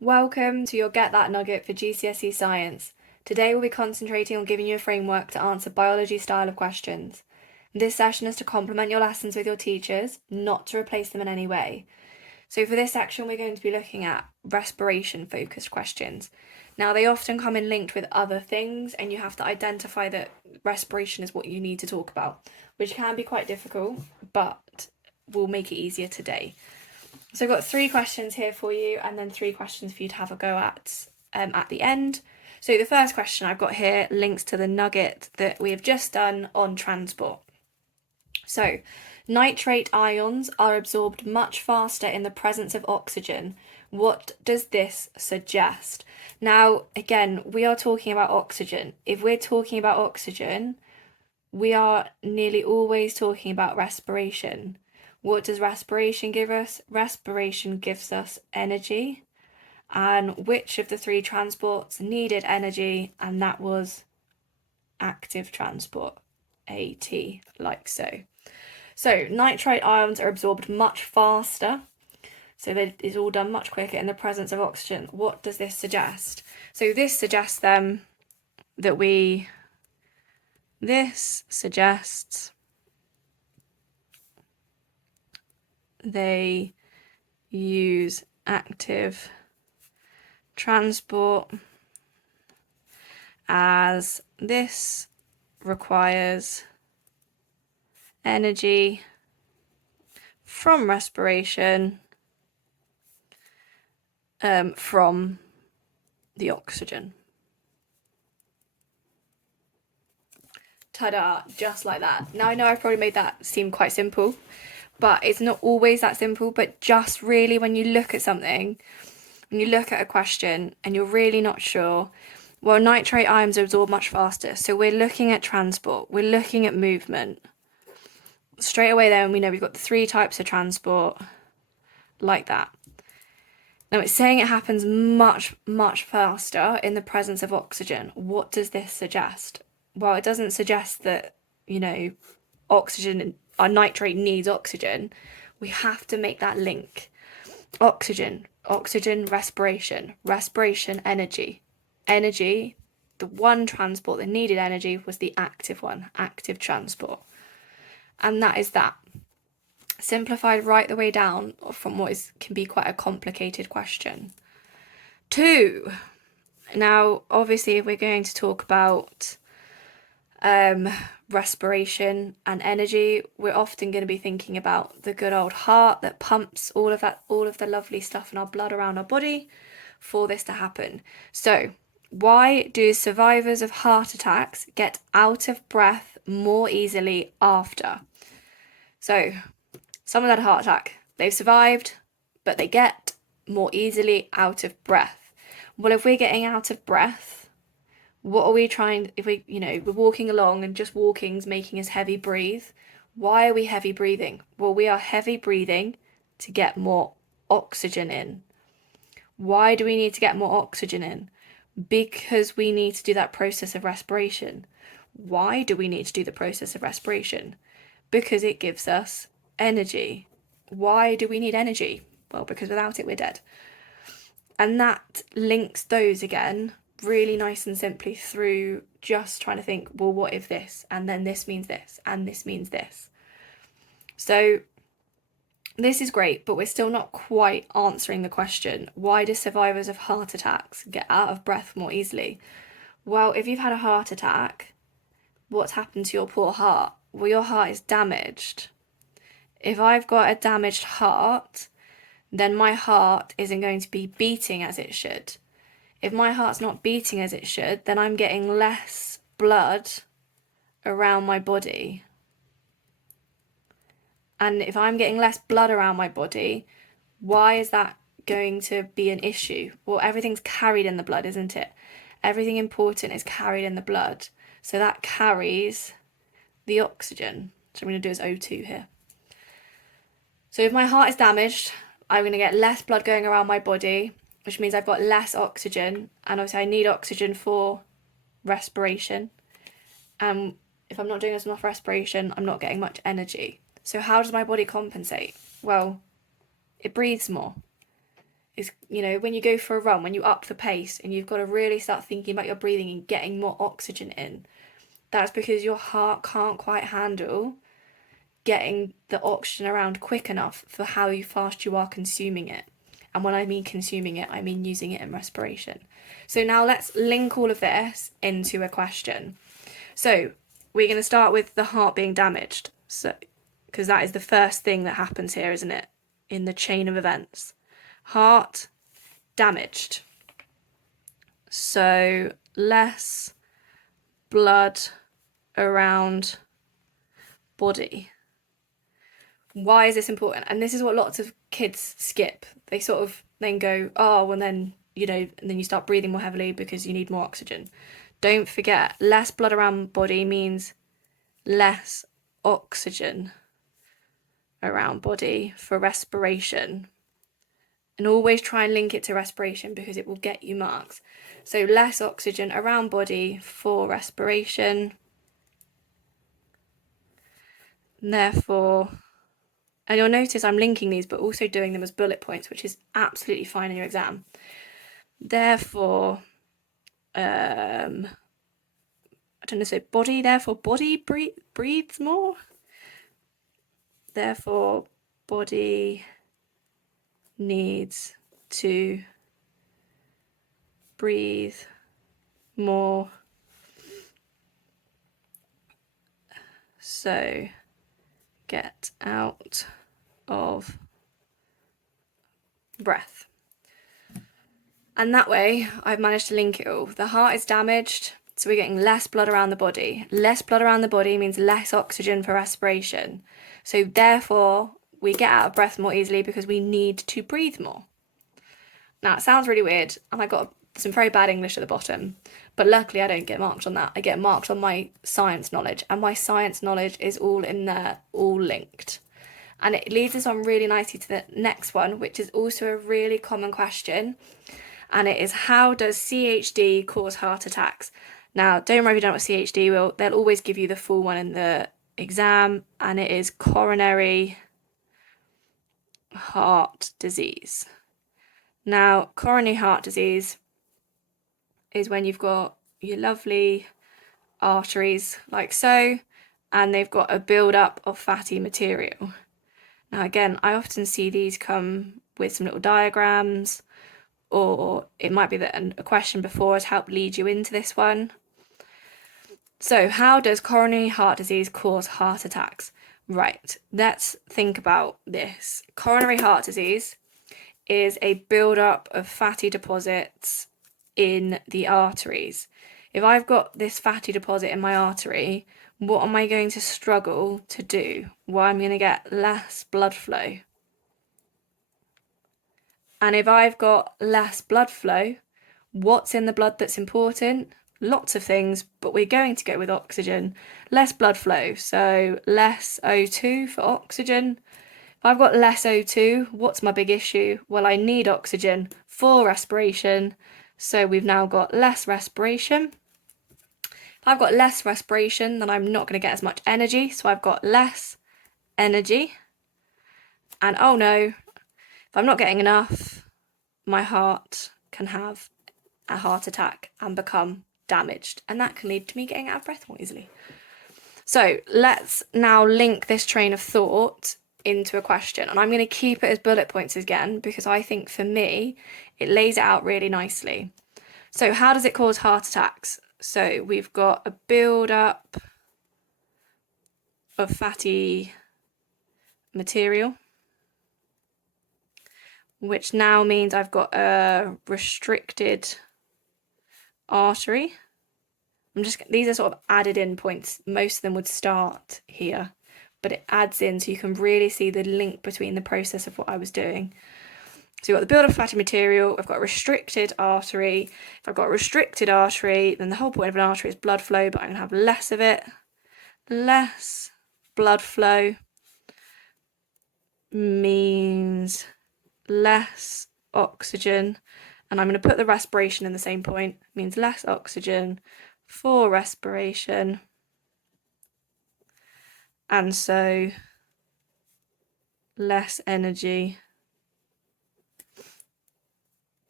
Welcome to your Get That Nugget for GCSE Science. Today we'll be concentrating on giving you a framework to answer biology style of questions. This session is to complement your lessons with your teachers, not to replace them in any way. So for this section we're going to be looking at respiration focused questions. Now they often come in linked with other things and you have to identify that respiration is what you need to talk about, which can be quite difficult, but we'll make it easier today. So I've got 3 questions here for you and then 3 questions for you to have a go at the end. So the first question I've got here links to the nugget that we have just done on transport. So nitrate ions are absorbed much faster in the presence of oxygen. What does this suggest? Now, again, we are talking about oxygen. If we're talking about oxygen, we are nearly always talking about respiration. What does respiration give us? Respiration gives us energy. And which of the 3 transports needed energy? And that was active transport, AT, like so. So nitrate ions are absorbed much faster. So that is all done much quicker in the presence of oxygen. What does this suggest? So this suggests then that this suggests they use active transport as this requires energy from respiration from the oxygen. Ta-da, just like that. Now I know I've probably made that seem quite simple, but it's not always that simple. But just really when you look at something, when you look at a question and you're really not sure, well, nitrate ions are absorbed much faster. So we're looking at transport, we're looking at movement. Straight away then we know we've got the 3 types of transport, like that. Now it's saying it happens much, much faster in the presence of oxygen. What does this suggest? Well, it doesn't suggest that, oxygen, our nitrate needs oxygen. We have to make that link. Oxygen, respiration, energy. Energy, the one transport that needed energy was the active one, active transport. And that is that. Simplified right the way down from what can be quite a complicated question. 2. Now, obviously, if we're going to talk about respiration and energy, we're often going to be thinking about the good old heart that pumps all of the lovely stuff in our blood around our body for this to happen. So, why do survivors of heart attacks get out of breath more easily after? So, someone had a heart attack, they've survived, but they get more easily out of breath. Well, if we're getting out of breath, what are we trying, if we're walking along and just walking's making us heavy breathe, why are we heavy breathing? Well, we are heavy breathing to get more oxygen in. Why do we need to get more oxygen in? Because we need to do that process of respiration. Why do we need to do the process of respiration? Because it gives us energy. Why do we need energy? Well, because without it, we're dead. And that links those again really nice and simply through just trying to think, well, what if this? And then this means this, and this means this. So this is great, but we're still not quite answering the question, why do survivors of heart attacks get out of breath more easily? Well, if you've had a heart attack, what's happened to your poor heart? Well, your heart is damaged. If I've got a damaged heart, then my heart isn't going to be beating as it should. If my heart's not beating as it should, then I'm getting less blood around my body. And if I'm getting less blood around my body, why is that going to be an issue? Well, everything's carried in the blood, isn't it? Everything important is carried in the blood. So that carries the oxygen. So I'm going to do is O2 here. So if my heart is damaged, I'm going to get less blood going around my body, which means I've got less oxygen. And obviously I need oxygen for respiration. And if I'm not doing enough respiration, I'm not getting much energy. So how does my body compensate? Well, it breathes more. is, when you go for a run, when you up the pace and you've got to really start thinking about your breathing and getting more oxygen in, that's because your heart can't quite handle getting the oxygen around quick enough for how fast you are consuming it. And when I mean consuming it, I mean using it in respiration. So now let's link all of this into a question. So we're going to start with the heart being damaged. So, because that is the first thing that happens here, isn't it? In the chain of events. Heart damaged. So less blood around body. Why is this important? And this is what lots of kids skip. They sort of then go, oh, and then, and then you start breathing more heavily because you need more oxygen. Don't forget, less blood around body means less oxygen around body for respiration. And always try and link it to respiration because it will get you marks. So less oxygen around body for respiration. And therefore, and you'll notice I'm linking these but also doing them as bullet points, which is absolutely fine in your exam. Therefore, I don't know, so body, therefore body breathes more. Therefore, body needs to breathe more. So, get out of breath. And that way, I've managed to link it all. The heart is damaged, so we're getting less blood around the body. Less blood around the body means less oxygen for respiration. So therefore, we get out of breath more easily because we need to breathe more. Now, it sounds really weird, and I got some very bad English at the bottom, but luckily I don't get marked on that. I get marked on my science knowledge, and my science knowledge is all in there, all linked. And it leads us on really nicely to the next one, which is also a really common question. And it is, how does CHD cause heart attacks? Now, don't worry if you don't know what CHD will. They'll always give you the full one in the exam, and it is coronary heart disease. Now, coronary heart disease is when you've got your lovely arteries like so, and they've got a build-up of fatty material. Now, again, I often see these come with some little diagrams, or it might be that a question before has helped lead you into this one. So, how does coronary heart disease cause heart attacks? Right, let's think about this. Coronary heart disease is a build-up of fatty deposits in the arteries. If I've got this fatty deposit in my artery, what am I going to struggle to do? Well, I'm going to get less blood flow. And if I've got less blood flow, what's in the blood that's important? Lots of things, but we're going to go with oxygen. Less blood flow, so less O2 for oxygen. If I've got less O2, what's my big issue? Well, I need oxygen for respiration, so we've now got less respiration. If I've got less respiration, then I'm not going to get as much energy, so I've got less energy. And oh no, if I'm not getting enough, my heart can have a heart attack and become damaged, and that can lead to me getting out of breath more easily. So let's now link this train of thought into a question, and I'm going to keep it as bullet points again because I think for me it lays it out really nicely. So how does it cause heart attacks? So we've got a build-up of fatty material, which now means I've got a restricted artery. These are sort of added in points. Most of them would start here, but it adds in so you can really see the link between the process of what I was doing. So you've got the build-up of fatty material, I've got a restricted artery. If I've got a restricted artery, then the whole point of an artery is blood flow, but I'm going to have less of it. Less blood flow means less oxygen, and I'm going to put the respiration in the same point. It means less oxygen for respiration, and so less energy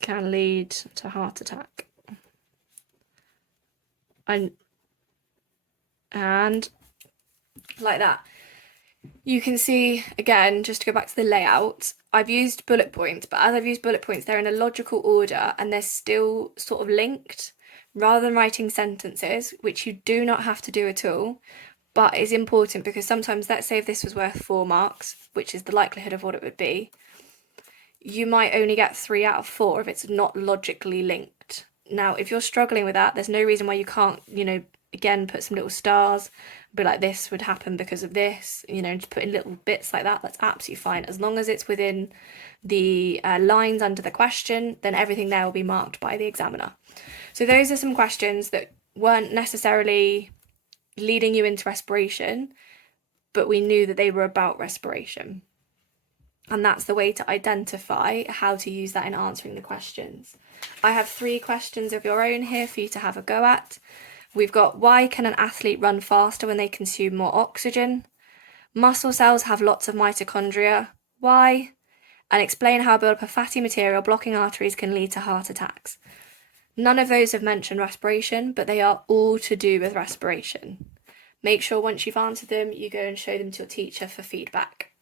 can lead to heart attack. And like that. You can see, again, just to go back to the layout, I've used bullet points, but as I've used bullet points, they're in a logical order and they're still sort of linked, rather than writing sentences, which you do not have to do at all, but is important because sometimes, let's say if this was worth 4 marks, which is the likelihood of what it would be, you might only get 3 out of 4 if it's not logically linked. Now, if you're struggling with that, there's no reason why you can't, again, put some little stars, be like, this would happen because of this, just put in little bits like that. That's absolutely fine. As long as it's within the lines under the question, then everything there will be marked by the examiner. So those are some questions that weren't necessarily leading you into respiration, but we knew that they were about respiration. And that's the way to identify how to use that in answering the questions. I have 3 questions of your own here for you to have a go at. We've got, why can an athlete run faster when they consume more oxygen? Muscle cells have lots of mitochondria. Why? And explain how a buildup of fatty material blocking arteries can lead to heart attacks. None of those have mentioned respiration, but they are all to do with respiration. Make sure once you've answered them, you go and show them to your teacher for feedback.